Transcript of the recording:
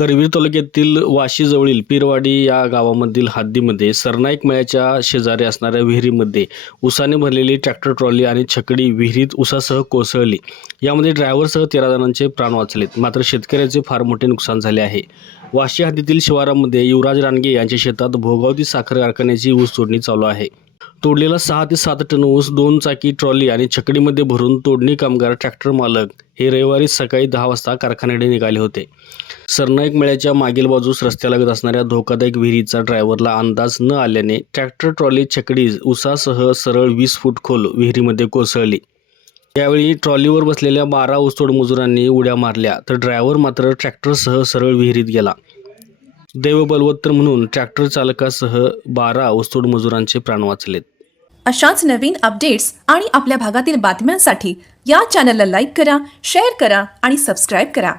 करवीर तालुक्यातील वाशीजवळील पीरवाडी या गावामधील हद्दीमध्ये सरनाईक मळ्याच्या शेजारी असणाऱ्या विहिरीमध्ये उसाने भरलेली ट्रॅक्टर ट्रॉली आणि छकडी विहिरीत उसासह कोसळली. यामध्ये ड्रायव्हरसह तेरा जणांचे प्राण वाचलेत. मात्र शेतकऱ्याचे फार मोठे नुकसान झाले आहे. वाशी हद्दीतील शिवारामध्ये युवराज रानगे यांच्या शेतात भोगावती साखर कारखान्याची ऊस तोडणी चालू आहे. तोडलेला सहा ते सात टन ऊस दोन चाकी ट्रॉली आणि छकडीमध्ये भरून तोडणी कामगार ट्रॅक्टर मालक हे रविवारी सकाळी दहा वाजता कारखान्याकडे निघाले होते. सरनाईक मेळ्याच्या मागील बाजूस रस्त्यालगत असणाऱ्या धोकादायक विहिरीचा ड्रायव्हरला अंदाज न आल्याने ट्रॅक्टर ट्रॉली छकडी उसासह सरळ वीस फूट खोल विहिरीमध्ये कोसळली. यावेळी ट्रॉलीवर बसलेल्या बारा ऊसतोड मजुरांनी उड्या मारल्या तर ड्रायव्हर मात्र ट्रॅक्टरसह सरळ विहिरीत गेला. दैव बलवत्तर म्हणून ट्रॅक्टर चालकासह बारा ऊसतोड मजुरांचे प्राण वाचलेत. अशाच नवीन अपडेट्स आणि आपल्या भागातील बातम्यांसाठी या चॅनलला लाईक करा शेअर करा आणि सबस्क्राईब करा.